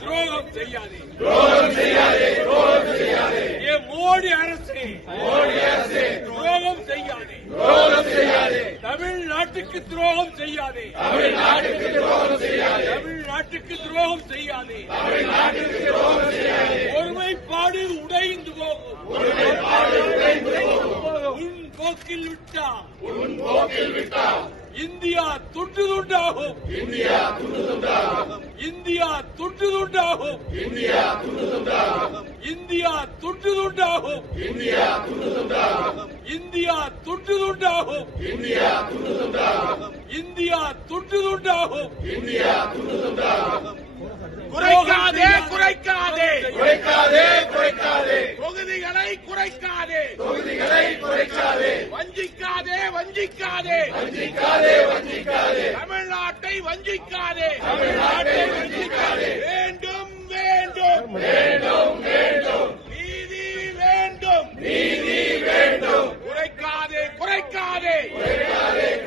துரோகம் செய்யாதே, துரோகம் செய்யாதே, துரோகம் செய்யாதே. ஏ மோடி அரசே, மோடி அரசே, துரோகம் செய்யாதே, துரோகம் செய்யாதே. தமிழ்நாட்டுக்கு துரோகம் செய்யாதே, தமிழ்நாட்டுக்கு துரோகம் செய்யாதே, தமிழ்நாட்டுக்கு துரோகம் செய்யாதே, தமிழ்நாட்டுக்கு துரோகம் செய்யாதே. ஒருமைப்பாடு உடைந்து போகும், ஒருமைப்பாடு உடைந்து போகும். உன் போக்கில் விட்டா, உன் போக்கில் விட்டா இந்தியா துண்டு துண்டாகும், இந்தியா துண்டு துண்டாகும், இந்தியா துண்டு துண்டாகும், இந்தியா துண்டு துண்டாகும், இந்தியா துண்டு துண்டாகும், இந்தியா துண்டு துண்டாகும், இந்தியா துண்டு துண்டாகும், இந்தியா துண்டு துண்டாகும், இந்தியா துண்டு துண்டாகும். இந்தியா துண்டு துண்டாகும். குறைக்காதே, குறைக்காதே, குறைக்காதே, குறைக்காதே. தொகுதிகளை குறைக்காதே, தொகுதிகளை குறைக்காதே, வஞ்சிக்காதே, வஞ்சிக்காதே, வஞ்சிக்காதே, வஞ்சிக்காதே. தமிழ்நாட்டை வஞ்சிக்காதே, தமிழ்நாட்டை வஞ்சிக்காதே. ஏ